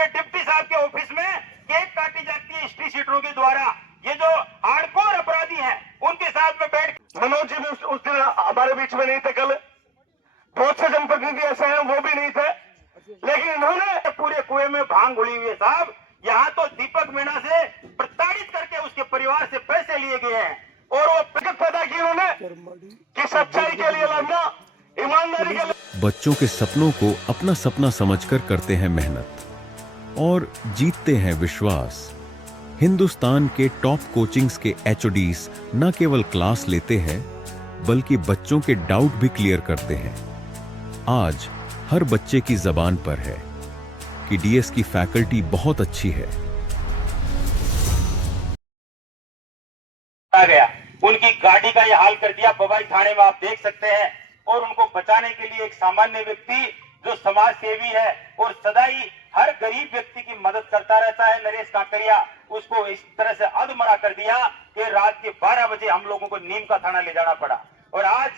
के डिप्टी साहब के ऑफिस में केक काटी जाती है हिस्ट्री शीटरों के द्वारा। ये जो हार्डकोर अपराधी हैं उनके साथ में बैठ, मनोज जी उस दिन हमारे बीच में नहीं थे, कल बहुत से जनप्रतिनिधि ऐसे हैं वो भी नहीं थे, लेकिन इन्होंने पूरे कुएं में भांग उड़ी हुई है साहब। यहाँ तो दीपक मीणा से प्रताड़ित करके उसके परिवार से पैसे लिए गए हैं और वो दिक्कत पैदा की उन्होंने कि सच्चाई के लिए लड़ना, ईमानदारी के लिए। बच्चों के सपनों को अपना सपना समझकर करते हैं मेहनत और जीतते हैं विश्वास। हिंदुस्तान के टॉप कोचिंग्स के एचओडीज न केवल क्लास लेते हैं बल्कि बच्चों के डाउट भी क्लियर करते हैं। आज हर बच्चे की जबान पर है कि डीएस की फैकल्टी बहुत अच्छी है। आ गया उनकी गाड़ी का यह हाल कर दिया बवाई थाने में, आप देख सकते हैं। और उनको बचाने के लिए एक सामान्य व्यक्ति जो समाज सेवी है और सदाई हर गरीब व्यक्ति की मदद करता रहता है, नरेश काकरिया, उसको इस तरह से अधमरा कर दिया कि रात के 12 बजे हम लोगों को नीम का थाना ले जाना पड़ा। और आज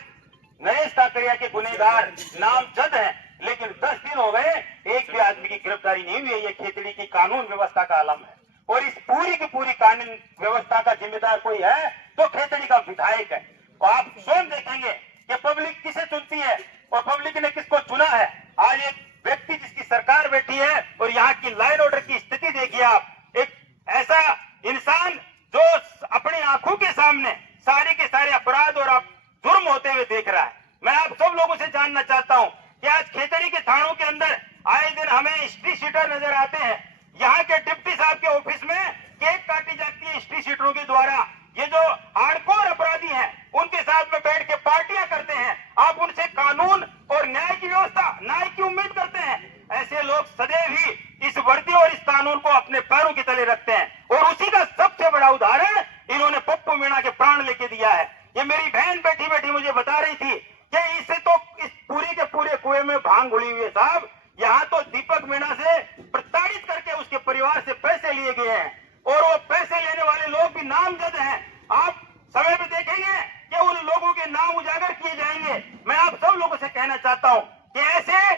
नरेश काकरिया के गुनहगार नामजद हैं, लेकिन 10 दिन हो गए एक भी आदमी की गिरफ्तारी नहीं हुई है। ये खेतड़ी की कानून व्यवस्था का आलम है और इस पूरी की पूरी कानून व्यवस्था का जिम्मेदार कोई है तो खेतड़ी का विधायक है। तो आप स्वयं देखेंगे कि पब्लिक किसे चुनती है और पब्लिक ने किसको चुना है। आज एक व्यक्ति जिसकी सरकार बैठी है और यहाँ की लाइन ऑर्डर की स्थिति देखिए आप, एक ऐसा इंसान जो अपनी आंखों के सामने सारे के सारे अपराध और जुर्म होते हुए देख रहा है। मैं आप सब लोगों से जानना चाहता हूं कि आज खेतड़ी के थानों के अंदर आए दिन हमें हिस्ट्री शीटर नजर आते हैं। यहाँ के डिप्टी साहब के ऑफिस में केक काटी जाती है हिस्ट्री शीटरों के द्वारा। ये जो हार्डकोर अपराधी हैं उनके साथ में बैठ के पार्टियां करते हैं। आप उनसे कानून और न्याय की व्यवस्था, न्याय की उम्मीद करते हैं। ऐसे लोग सदैव ही इस वर्दी और इस कानून को अपने पैरों के तले रखते हैं और उसी का सबसे बड़ा उदाहरण इन्होंने पप्पू मीणा के प्राण लेके दिया है। ये मेरी बहन बैठी बैठी मुझे बता रही थी कि इससे तो इस पूरी के पूरे कुएं में भांग उड़ी हुई है साहब। यहाँ तो दीपक मीणा से प्रताड़ित करके उसके परिवार से पैसे लिए गए हैं और वो पैसे लेने वाले लोग भी नामजद हैं। आप समय पे देखेंगे कि उन लोगों के नाम उजागर किए जाएंगे। मैं आप सब लोगों से कहना चाहता हूं कि ऐसे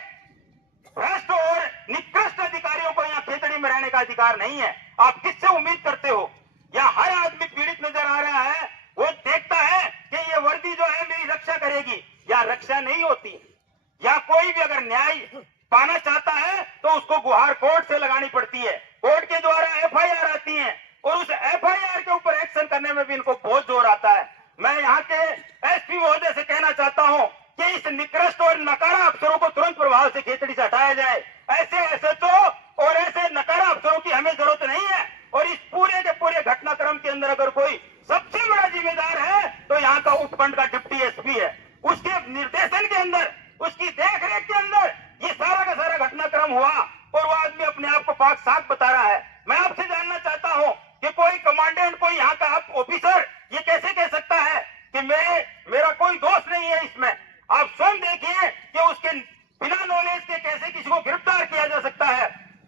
भ्रष्ट और निकृष्ट अधिकारियों को यहाँ खेतड़ी में रहने का अधिकार नहीं है। आप किससे उम्मीद करते हो? यहाँ हर आदमी पीड़ित नजर आ रहा है, वो देखता है कि ये वर्दी जो है मेरी रक्षा करेगी। या रक्षा नहीं होती, या कोई भी अगर न्याय पाना चाहता है तो उसको गुहार कोर्ट से लगानी पड़ती है। कोर्ट के द्वारा एफआईआर आती है और उस एफआईआर के ऊपर एक्शन करने में भी इनको बहुत जोर आता है। मैं यहाँ के एसपी महोदय से कहना चाहता हूँ कि इस निकृष्ट और नकारा अफसरों को तुरंत प्रभाव से खेतड़ी से हटाया जाए। ऐसे एसएचओ और ऐसे नकारा अफसरों की हमें जरूरत नहीं है। और इस पूरे के पूरे घटनाक्रम के अंदर अगर कोई सबसे बड़ा जिम्मेदार है तो यहाँ का उपखंड का डिप्टी एसपी है। उसके निर्देशन के अंदर, उसकी देखरेख के अंदर ये सारा का सारा घटनाक्रम हुआ और वो आदमी अपने आप को पाक साफ बता रहा है। मैं आपसे जानना चाहता हूं कि कोई कमांडेंट, कोई यहाँ का ऑफिसर ये कैसे कह सकता है कि मेरा कोई दोष नहीं है इसमें। आप स्वयं देखिए कि उसके बिना नॉलेज के कैसे किसी को गिरफ्तार किया जा सकता है,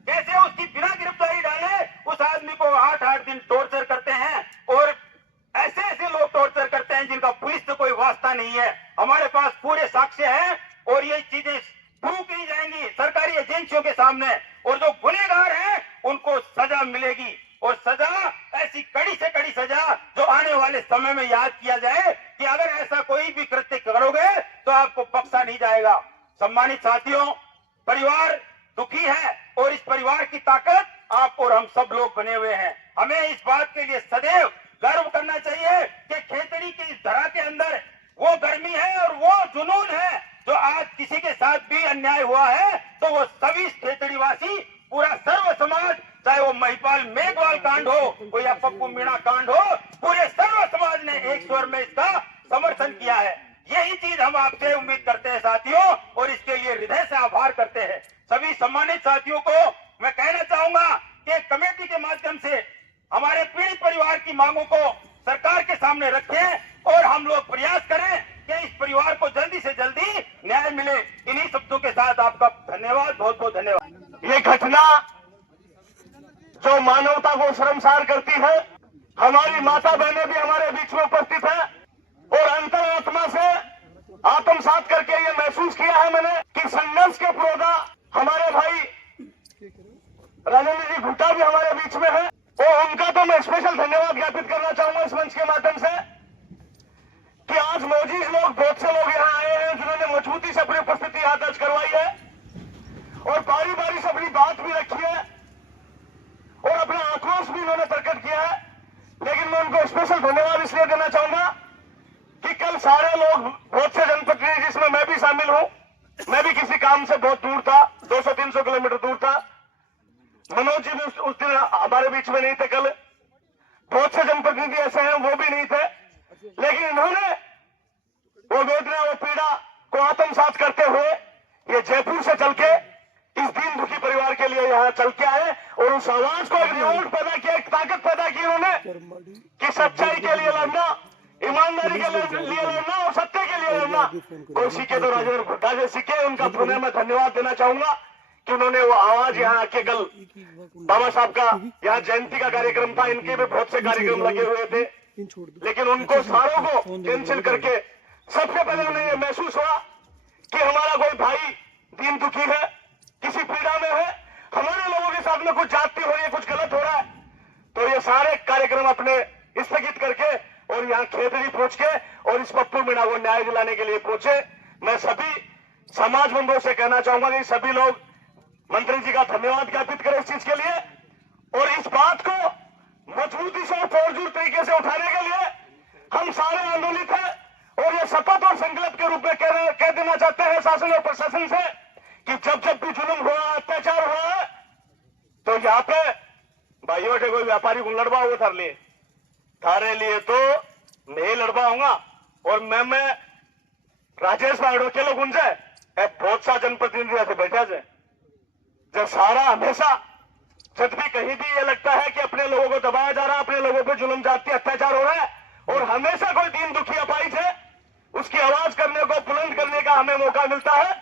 कैसे उसकी बिना गिरफ्तारी डाले उस आदमी को 8-8 दिन टॉर्चर करते हैं। और ऐसे ऐसे लोग टॉर्चर करते हैं जिनका पुलिस से कोई वास्ता नहीं है। हमारे पास पूरे साक्ष्य हैं और ये चीजें प्रूव की जाएंगी सरकारी एजेंसियों के सामने और जो गुनहगार हैं उनको सजा मिलेगी। और सजा ऐसी कड़ी से कड़ी सजा जो आने वाले समय में याद किया जाए कि अगर ऐसा कोई भी कृत्य करोगे तो आपको बख्शा नहीं जाएगा। सम्मानित साथियों, परिवार दुखी है और इस परिवार की ताकत आप और हम सब लोग बने हुए हैं। हमें इस बात के लिए सदैव गर्व करना चाहिए कि खेतड़ी की इस धरा के अंदर वो गर्मी है और वो जुनून है जो आज किसी के साथ भी अन्याय हुआ है तो वो सभी खेतड़ीवासी, पूरा सर्व समाज, चाहे वो महिपाल मेघवाल कांड हो या पप्पू मीणा कांड हो, पूरे सर्व समाज ने एक स्वर में इसका समर्थन किया है। यही चीज हम आपसे उम्मीद करते हैं साथियों और इसके लिए हृदय से आभार करते हैं। सभी सम्मानित साथियों को मैं कहना चाहूंगा कि कमेटी के माध्यम से हमारे पीड़ित परिवार की मांगों को सरकार के सामने रखें और हम लोग प्रयास करें कि इस परिवार को जल्दी से जल्दी न्याय मिले। इन्हीं शब्दों के साथ आपका धन्यवाद, बहुत बहुत धन्यवाद। ये घटना जो मानवता को शर्मसार करती है, हमारी माता बहनें भी हमारे बीच में उपस्थित है और अंतरात्मा से आत्मसात करके ये महसूस किया है मैंने कि संघर्ष के पुरोधा हमारे भाई राजेंद्र जी घुट्टा भी हमारे बीच में है, और उनका तो मैं स्पेशल धन्यवाद ज्ञापित करना चाहूंगा इस मंच के माध्यम से कि आज मौजूद लोग, बहुत से लोग यहाँ आए हैं जिन्होंने मजबूती से अपनी उपस्थिति यहाँ दर्ज करवाई है और बारी बारी से अपनी बात भी रखी है और अपना आक्रोश भी उन्होंने प्रकट किया है। लेकिन मैं उनको स्पेशल धन्यवाद इसलिए देना चाहूंगा कि कल सारे लोग, बहुत से जनप्रतिनिधि जिसमें मैं भी शामिल हूं, मैं भी किसी काम से बहुत दूर था, 200-300 किलोमीटर दूर था, मनोज जी भी उस दिन हमारे बीच में नहीं थे। कल बहुत से जनप्रतिनिधि ऐसे हैं वो भी नहीं थे, लेकिन इन्होंने वो वेदना, वो पीड़ा को आत्मसात करते हुए ये जयपुर से चल के इस दीन दुखी परिवार के लिए यहाँ चल के आए और उस आवाज को एक रिवोल्ट पैदा किया, एक ताकत पैदा की उन्होंने कि सच्चाई के लिए लड़ना, ईमानदारी के लिए लड़ना और सत्य के लिए लड़ना कोई सीखे तो राजेंद्र घुट्टा से सीखे। उनका पुनः मैं धन्यवाद देना चाहूंगा कि उन्होंने वो आवाज यहाँ आके, कल बाबा साहब का यहाँ जयंती का कार्यक्रम था, इनके भी बहुत से कार्यक्रम लगे हुए थे, लेकिन उनको सारों को कैंसिल करके सबसे पहले उन्हें यह महसूस हुआ कि हमारा कोई भाई दीन दुखी है, किसी पीड़ा में है, हमारे लोगों के साथ में कुछ जाती हो रही है, कुछ गलत हो रहा है, तो ये सारे कार्यक्रम अपने स्थगित करके और यहाँ खेतड़ी पहुंच के और इस पप्पू मीणा को न्याय दिलाने के लिए पहुंचे। मैं सभी समाज बंधुओं से कहना चाहूंगा कि सभी लोग मंत्री जी का धन्यवाद ज्ञापित करें इस चीज के लिए और इस बात को मजबूती से और जोरदार तरीके से उठाने के लिए हम सारे आंदोलित हैं और ये शपथ और संकल्प के रूप में कह देना चाहते हैं शासन और प्रशासन से कि जब जब भी जुल्म हुआ, अत्याचार हुआ है, तो यहाँ पे भाइयों से कोई व्यापारी को लड़वा हुआ थारे लिए तो मैं लड़वाऊंगा और मैं राजेश भाई के लोग उनसे बहुत सा जनप्रतिनिधि ऐसे बैठे थे जब सारा हमेशा जब भी कहीं भी ये लगता है कि अपने लोगों को दबाया जा रहा है, अपने लोगों पे जुल्म जाती अत्याचार हो रहा है और हमेशा कोई दीन दुखी अपाहिज है, उसकी आवाज करने को, बुलंद करने का हमें मौका मिलता है।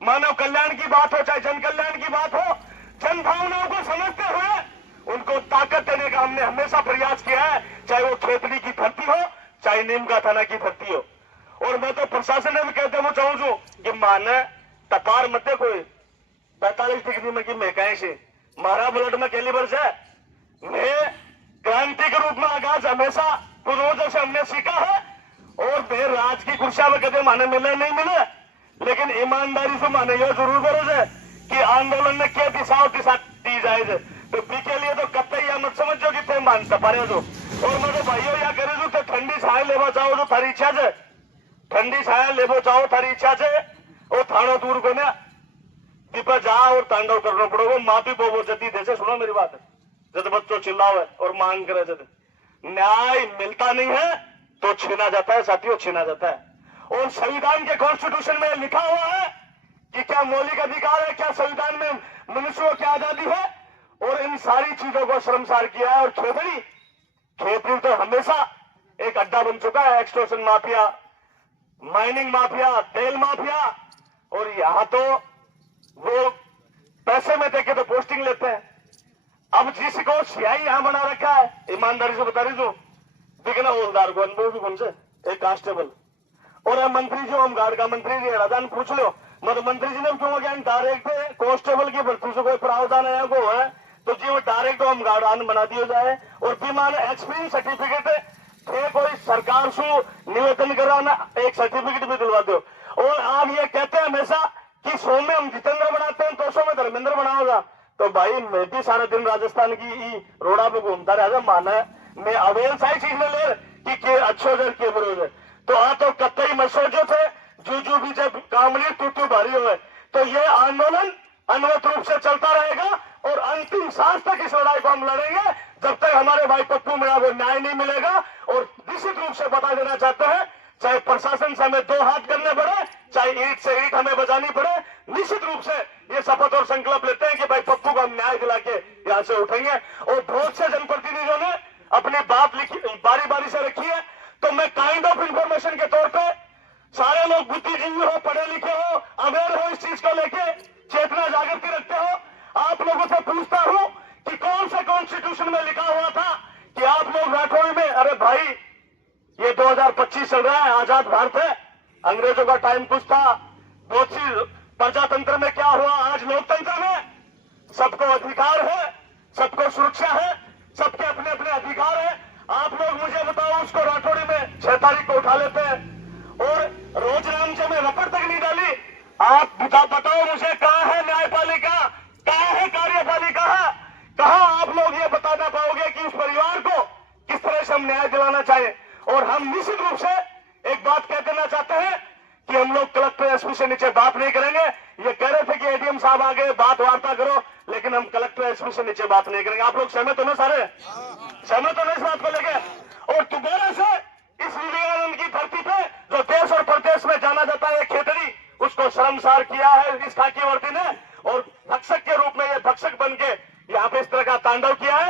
मानव कल्याण की बात हो, चाहे जन कल्याण की बात हो, जन भावनाओं को समझते हुए उनको ताकत देने का हमने हमेशा प्रयास किया है, चाहे वो खेतड़ी की भर्ती हो, चाहे नीमका थाना की भर्ती हो। और मैं तो प्रशासन ने भी कहते हुए चाहूँ कि माने तपार मत कोई 45 डिग्री में कि मैं कहें से मारा ब्लड में कैलिबर से मैं क्रांति के रूप में आगाज हमेशा पूर्वजों से हमने सीखा है और मैं राज की कुर्सिया में कदे माने मिले नहीं मिले, लेकिन ईमानदारी से माने यह जरूर बरोज है कि आंदोलन में क्या दिशा दी जाए तो पी के लिए तो कतई यह मत समझो कि तुम मानता पारे जो। और मैं तो भाइयों या करे जो तो ठंडी छाया लेवा चाहो जो थारी इच्छा से, ठंडी छाया लेवो चाहो थारी इच्छा से और थानो दूर को ना दीपा जा और तांडव करना पड़ेगा। माँ भी बोबो जती जैसे सुनो मेरी बात, जब बच्चों चिल्लाओ और मांग करे जब न्याय मिलता नहीं है तो छीना जाता है साथियों, छीना जाता है। और संविधान के कॉन्स्टिट्यूशन में लिखा हुआ है कि क्या मौलिक अधिकार है, क्या संविधान में मनुष्यों की आजादी है, और इन सारी चीजों को शर्मसार किया है। और खेतड़ी तो हमेशा एक अड्डा बन चुका है, एक्सटॉर्शन माफिया, माइनिंग माफिया, तेल माफिया, और यहाँ तो वो पैसे में देके तो पोस्टिंग लेते हैं। अब जिसको सियाही यहाँ बना रखा है, ईमानदारी से बता रही जो दिखना हवलदार को अनुभव भी कौन से एक कांस्टेबल और मंत्री जो होमगार्ड का मंत्री जी राजन पूछ लो, मतलब मंत्री जी ने क्यों क्या डायरेक्ट कांस्टेबल की भर्ती से कोई प्रावधान है को है तो जी वो डायरेक्ट होमगार्ड आन बना दिया जाए और भी मान एक्सपीरियंस सर्टिफिकेट थे कोई सरकार से निवेदन कराना एक सर्टिफिकेट भी दिलवा दो। और आप ये कहते हैं हमेशा कि 100 में हम जितेंद्र बनाते हैं 200 में धर्मेंद्र बनाओगा, तो भाई मैं भी सारा दिन राजस्थान की रोड़ा पे घूमता रहा माना है मैं अवेल सारी चीज ले कि अच्छो जर के विरोध है तो तो कतई मसोजो थे जू भी जब कामली तू भारी हो, तो ये आंदोलन अनवत रूप से चलता रहेगा और अंतिम सांस तक इस लड़ाई को हम लड़ेंगे जब तक हमारे भाई पप्पू मीणा को न्याय नहीं मिलेगा। और निश्चित रूप से बता देना चाहते हैं, चाहे प्रशासन से हमें 2 हाथ करने पड़े, चाहे ईंट से ईंट हमें बजानी पड़े, निश्चित रूप से ये शपथ और संकल्प लेते हैं कि भाई पप्पू को हम न्याय दिला के यहाँ से उठेंगे। और बहुत से जनप्रतिनिधियों ने अपनी बात लिखी बारी बारी से रखी है, तो मैं काइंड ऑफ इंफॉर्मेशन के तौर पे सारे लोग बुद्धिजीवी हो, पढ़े लिखे हो, अवेयर हो, इस चीज को लेके चेतना जागृति रखते हो, आप लोगों से पूछता हूं कि कौन से कॉन्स्टिट्यूशन में लिखा हुआ था कि आप लोग राठौड़ में, अरे भाई ये 2025 चल रहा है, आजाद भारत है, अंग्रेजों का टाइम कुछ था, बहुत सी प्रजातंत्र में क्या हुआ, आज लोकतंत्र में सबको अधिकार है, सबको सुरक्षा है, सबके अपने अपने अधिकार है। आप लोग मुझे बताओ, उसको राठौड़ी में 6 तारीख को उठा लेते हैं और रोजनामचे में रपट तक नहीं डाली। आप बताओ मुझे, कहाँ है न्यायपालिका, कहाँ है कार्यपालिका, कहाँ आप लोग ये बताना पाओगे कि उस परिवार को किस तरह से हम न्याय दिलाना चाहें। और हम निश्चित रूप से एक बात कह देना चाहते हैं कि हम लोग कलेक्टर एसपी से नीचे बात नहीं करेंगे। ये कह रहे थे कि एडीएम साहब आगे बात वार्ता करो, लेकिन हम कलेक्टर एसपी से नीचे बात नहीं करेंगे। आप लोग सहमत हो ना? सारे सहमत हो ना इस बात को लेके? और दोबारा से इस विवेकानंद की धरती पे जो देश और प्रदेश में जाना जाता है खेतड़ी, उसको शर्मसार किया है इस खाकी वर्दी ने, और भक्षक के रूप में ये भक्षक बन के यहाँ पे इस तरह का तांडव किया है।